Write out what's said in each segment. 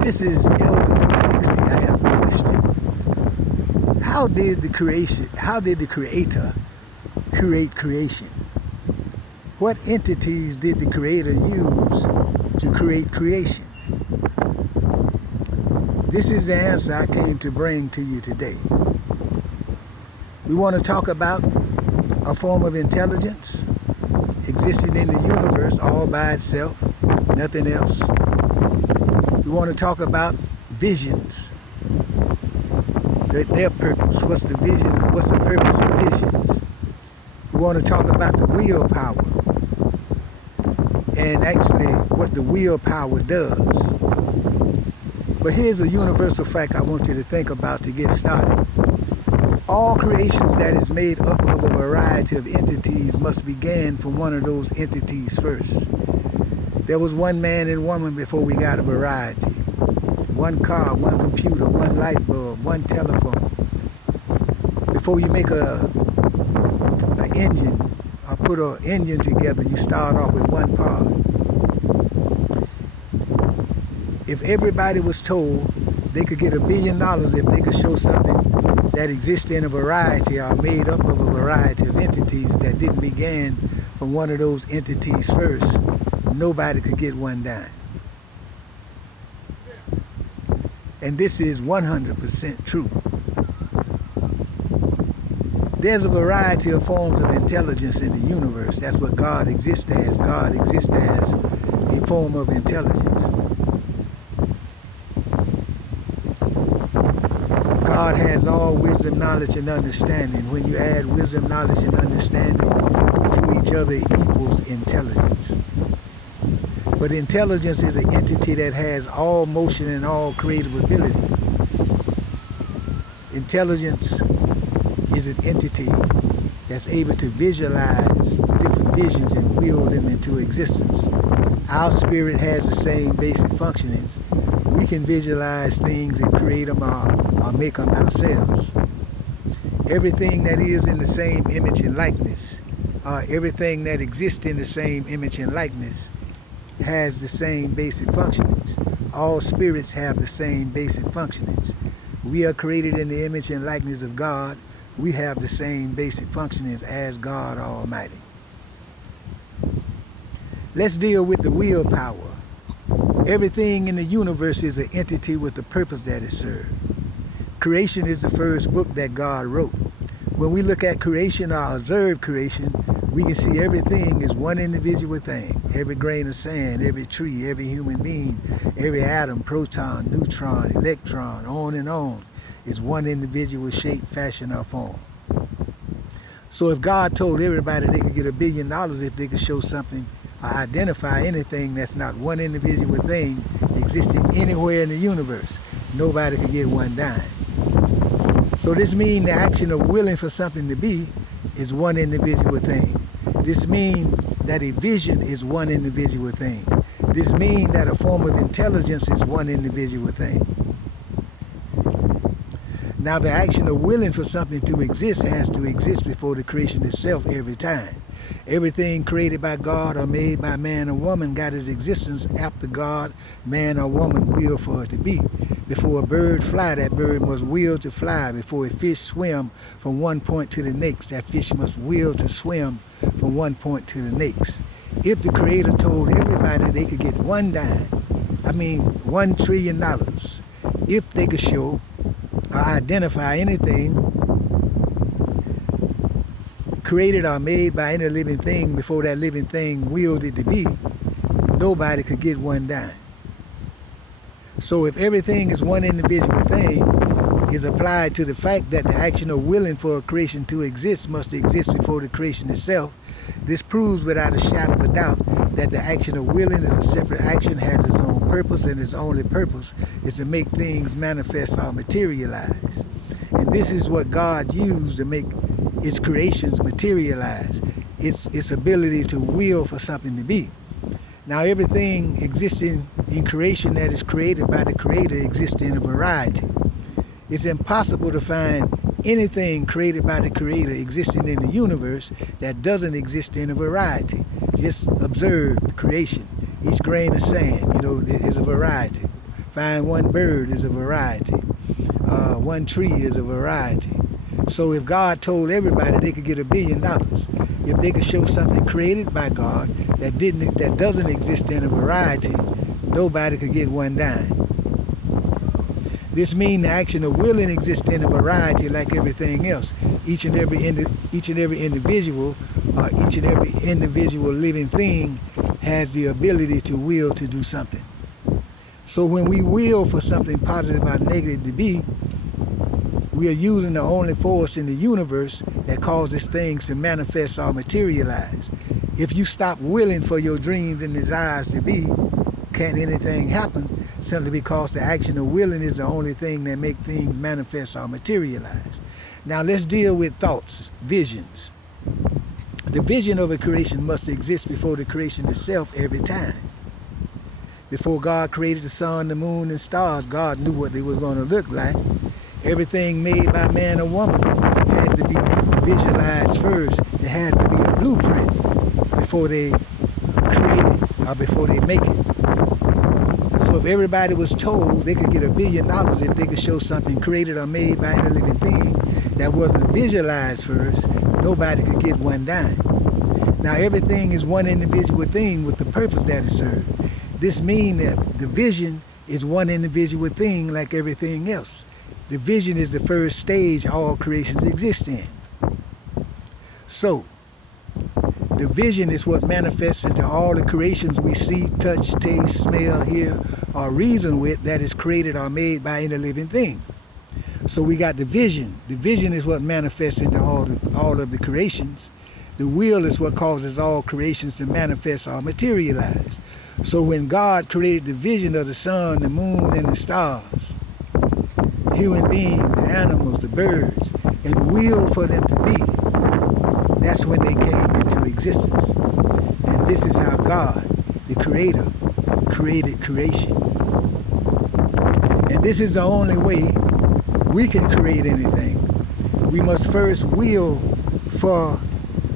This is Elder 360. I have a question. How did the Creator create creation? What entities did the Creator use to create creation? This is the answer I came to bring to you today. We want to talk about a form of intelligence existing in the universe all by itself, nothing else. We want to talk about visions, their purpose. What's the vision? What's the purpose of visions? We want to talk about the willpower and actually what the willpower does. But here's a universal fact I want you to think about to get started. All creations that is made up of a variety of entities must begin from one of those entities first. There was one man and woman before we got a variety. One car, one computer, one light bulb, one telephone. Before you make an engine or put an engine together, you start off with one part. If everybody was told they could get $1 billion if they could show something that exists in a variety or made up of a variety of entities that didn't begin from one of those entities first, nobody could get one dime. And this is 100% true. There's a variety of forms of intelligence in the universe. That's what God exists as. God exists as a form of intelligence. God has all wisdom, knowledge, and understanding. When you add wisdom, knowledge, and understanding to each other, it equals intelligence. But intelligence is an entity that has all motion and all creative ability. Intelligence is an entity that's able to visualize different visions and will them into existence. Our spirit has the same basic functionings. We can visualize things and create them or make them ourselves. Everything that is in the same image and likeness, everything that exists in the same image and likeness, has the same basic functionings. All spirits have the same basic functionings. We are created in the image and likeness of God. We have the same basic functionings as God Almighty. Let's deal with the willpower. Everything in the universe is an entity with a purpose that it serves. Creation is the first book that God wrote. When we look at creation or observe creation, we can see everything is one individual thing. Every grain of sand, every tree, every human being, every atom, proton, neutron, electron, on, is one individual shape, fashion, or form. So if God told everybody they could get $1 billion if they could show something or identify anything that's not one individual thing existing anywhere in the universe, nobody could get one dime. So this means the action of willing for something to be is one individual thing. This means that a vision is one individual thing. This means that a form of intelligence is one individual thing. Now the action of willing for something to exist has to exist before the creation itself every time. Everything created by God or made by man or woman got its existence after God, man, or woman willed for it to be. Before a bird fly, that bird must will to fly. Before a fish swim from one point to the next, that fish must will to swim from one point to the next. If the Creator told everybody they could get $1 $1 trillion, if they could show or identify anything created or made by any living thing before that living thing willed it to be, nobody could get $1 dime. So if everything is one individual thing, is applied to the fact that the action of willing for a creation to exist must exist before the creation itself, this proves without a shadow of a doubt that the action of willing is a separate action, has its own purpose, and its only purpose is to make things manifest or materialize. And this is what God used to make its creations materialize, its ability to will for something to be. Now everything existing in creation that is created by the Creator exists in a variety. It's impossible to find anything created by the Creator existing in the universe that doesn't exist in a variety. Just observe creation. Each grain of sand, is a variety. Find one bird is a variety. One tree is a variety. So if God told everybody they could get $1 billion, if they could show something created by God that doesn't exist in a variety, nobody could get one dime. This means the action of willing exists in a variety like everything else. Each and every individual, each and every individual living thing has the ability to will to do something. So when we will for something positive or negative to be, we are using the only force in the universe that causes things to manifest or materialize. If you stop willing for your dreams and desires to be, can't anything happen, simply because the action of willing is the only thing that makes things manifest or materialize. Now let's deal with thoughts, visions. The vision of a creation must exist before the creation itself every time. Before God created the sun, the moon, and stars, God knew what they were going to look like. Everything made by man or woman has to be visualized first. It has to be a blueprint before they create it or before they make it. So if everybody was told they could get $1 billion if they could show something created or made by any living thing that wasn't visualized first, nobody could get one dime. Now everything is one individual thing with the purpose that it serves. This means that the vision is one individual thing like everything else. The vision is the first stage all creations exist in. So, the vision is what manifests into all the creations we see, touch, taste, smell, hear, or reason with that is created or made by any living thing. So we got the vision. The vision is what manifests into all of the creations. The will is what causes all creations to manifest or materialize. So when God created the vision of the sun, the moon, and the stars, human beings, the animals, the birds, and will for them to be, that's when they came into existence. And this is how God, the Creator, created creation. And this is the only way we can create anything. We must first will for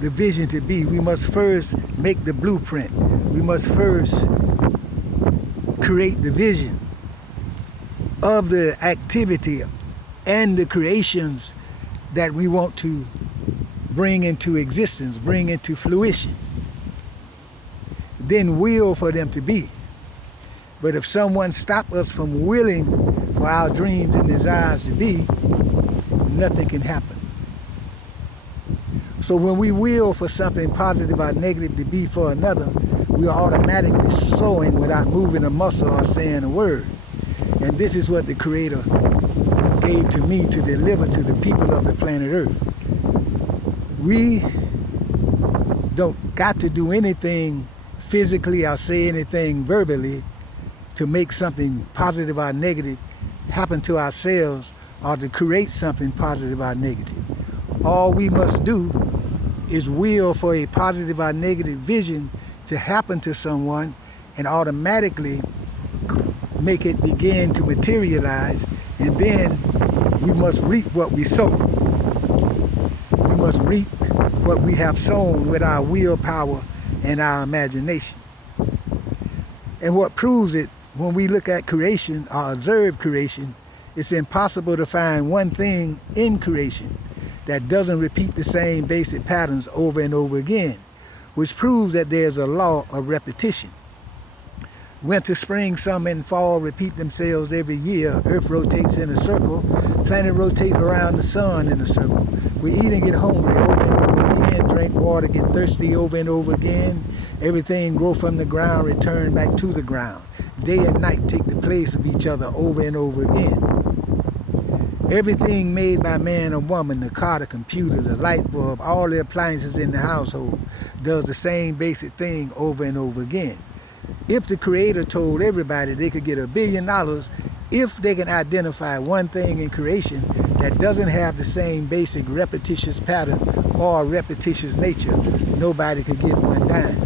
the vision to be. We must first make the blueprint. We must first create the vision of the activity and the creations that we want to bring into existence, bring into fruition. Then will for them to be. But if someone stops us from willing for our dreams and desires to be, nothing can happen. So when we will for something positive or negative to be for another, we are automatically sowing without moving a muscle or saying a word. And this is what the Creator gave to me to deliver to the people of the planet Earth. We don't got to do anything physically or say anything verbally to make something positive or negative happen to ourselves or to create something positive or negative. All we must do is will for a positive or negative vision to happen to someone and automatically make it begin to materialize, and then we must reap what we sow. We must reap what we have sown with our willpower and our imagination. And what proves it, when we look at creation or observe creation, it's impossible to find one thing in creation that doesn't repeat the same basic patterns over and over again, which proves that there's a law of repetition. Winter, spring, summer, and fall repeat themselves every year. Earth rotates in a circle. Planet rotates around the sun in a circle. We eat and get hungry over and over again. Drink water, get thirsty over and over again. Everything grow from the ground, return back to the ground. Day and night take the place of each other over and over again. Everything made by man or woman, the car, the computer, the light bulb, all the appliances in the household, does the same basic thing over and over again. If the Creator told everybody they could get $1 billion if they can identify one thing in creation that doesn't have the same basic repetitious pattern or repetitious nature, nobody could get one dime.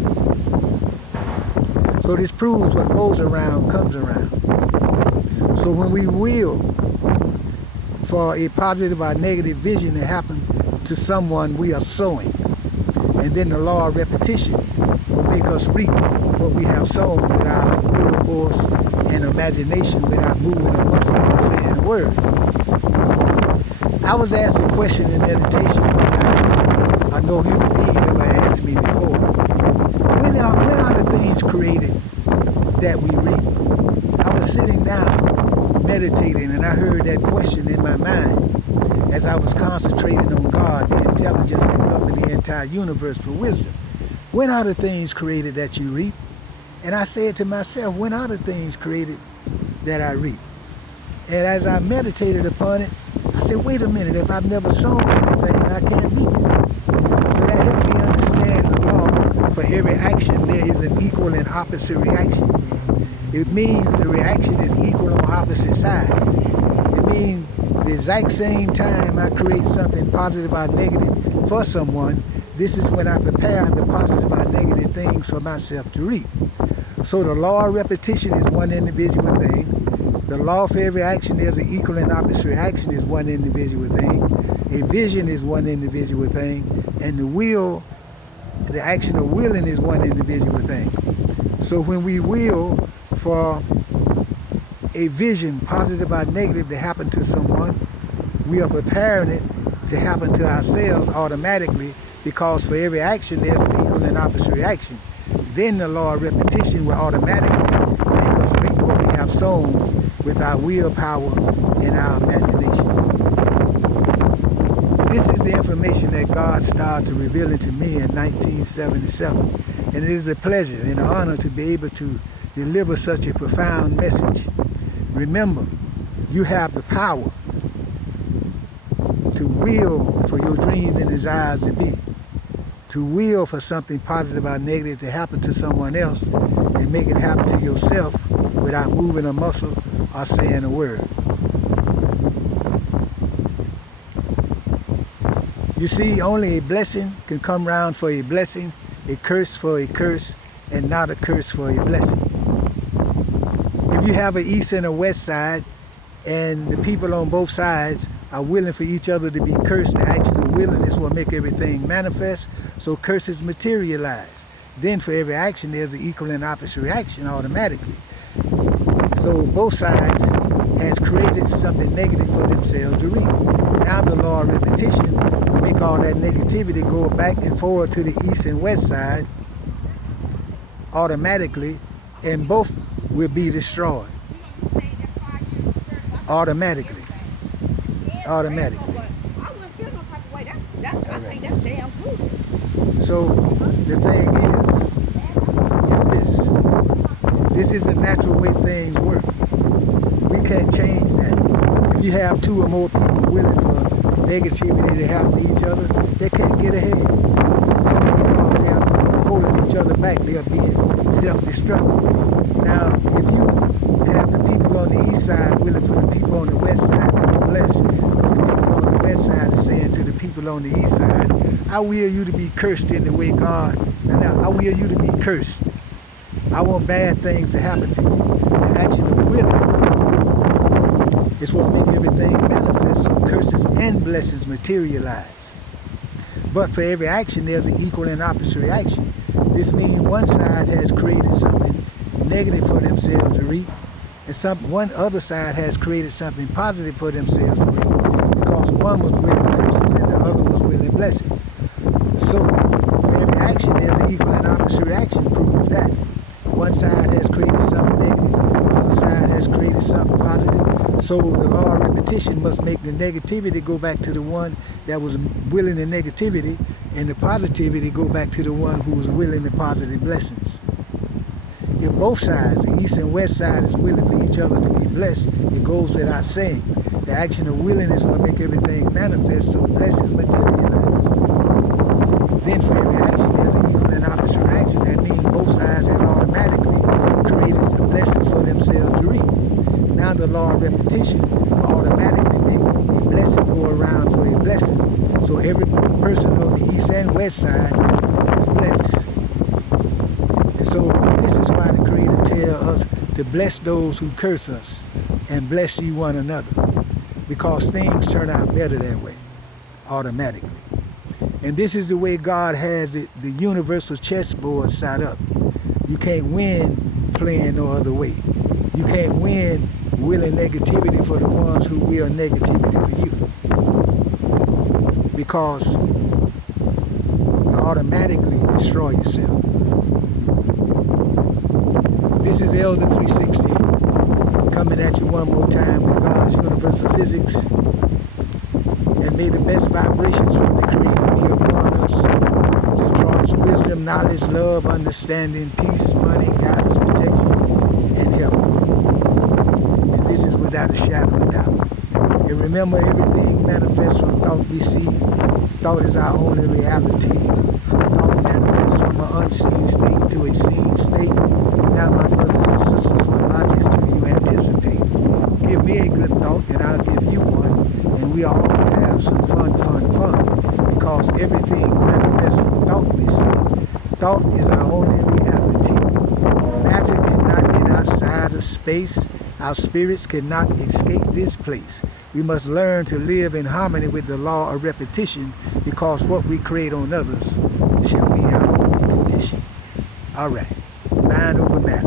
So this proves what goes around comes around. So when we will for a positive or negative vision to happen to someone, we are sowing. And then the law of repetition will make us reap what we have sown with our will force and imagination without moving a muscle or saying a word. I was asked a question in meditation one time. I know human being never asked me before. When are the things created that we reap? I was sitting down meditating and I heard that question in my mind as I was concentrating on God, the intelligence that governs the entire universe for wisdom. When are the things created that you reap? And I said to myself, when are the things created that I reap? And as I meditated upon it, I said, wait a minute, if I've never sown anything, I can't reap it. So that helped me understand the law. For every action, there is an equal and opposite reaction. It means the reaction is equal on opposite sides. It means the exact same time I create something positive or negative for someone, this is when I prepare the positive or negative things for myself to reap. So the law of repetition is one individual thing. The law for every action, there's an equal and opposite reaction, is one individual thing. A vision is one individual thing. And the will, the action of willing is one individual thing. So when we will for a vision, positive or negative, to happen to someone, we are preparing it to happen to ourselves automatically, because for every action, there's an equal and opposite reaction. Then the law of repetition will automatically make us reap what we have sown with our willpower and our imagination. This is the information that God started to reveal it to me in 1977. And it is a pleasure and an honor to be able to deliver such a profound message. Remember, you have the power to will for your dreams and desires to be. To will for something positive or negative to happen to someone else and make it happen to yourself without moving a muscle or saying a word. You see, only a blessing can come round for a blessing, a curse for a curse, and not a curse for a blessing. If you have an east and a west side, and the people on both sides are willing for each other to be cursed, the action of willingness will make everything manifest, so curses materialize. Then for every action, there's an equal and opposite reaction automatically. So both sides has created something negative for themselves to reap. Now the law of repetition will make all that negativity go back and forward to the east and west side automatically, and both will be destroyed. Automatically. Automatically. I think that's damn good. So the thing is this. This is the natural way things work. We can't change that. If you have two or more people willing for negativity to happen to each other, they can't get ahead. Simply because they're holding each other back, they're being self-destructive. Now, if you have the people on the east side willing for the people on the west side to be blessed, but the people on the west side is saying to the people on the east side, I will you to be cursed in the way God, now I will you to be cursed. I want bad things to happen to you. The action of willing is what makes everything manifest, so curses and blessings materialize. But for every action, there's an equal and opposite reaction. This means one side has created something negative for themselves to reap, and one other side has created something positive for themselves to reap, because one was willing curses and the other was willing blessings. So for every action, there's an equal and opposite reaction, proves that. One side has created something negative, the other side has created something positive. So the law of repetition must make the negativity go back to the one that was willing the negativity, and the positivity go back to the one who was willing the positive blessings. If both sides, the east and west side, is willing for each other to be blessed, it goes without saying. The action of willingness will make everything manifest, so blessings materialize. Then for every action, there's an equal and opposite reaction. That means both sides has automatically created some blessings for themselves to reap. Now the law of repetition will automatically make a blessing go around for a blessing. So every person on the east and west side is blessed. And so this is why the Creator tells us to bless those who curse us and bless ye one another, because things turn out better that way, automatically. And this is the way God has it, the universal chessboard set up. You can't win playing no other way. You can't win willing negativity for the ones who will negativity for you. Because you automatically destroy yourself. This is Elder 360 coming at you one more time with God's universal physics. And may the best vibrations from the Creator be upon us to draw us wisdom, knowledge, love, understanding, peace, money, guidance, protection, and help. And this is without a shadow of doubt. And remember, everything manifests from thought we see. Thought is our only reality. Thought manifests from an unseen state to a seen state. Now, my brothers and sisters, what logics do you anticipate? Give me a good thought and I'll give you one. And we all have some fun. Because everything manifests from thought we see. Thought is our only reality. Matter cannot get outside of space. Our spirits cannot escape this place. We must learn to live in harmony with the law of repetition, because what we create on others shall be our own condition. All right, mind over matter.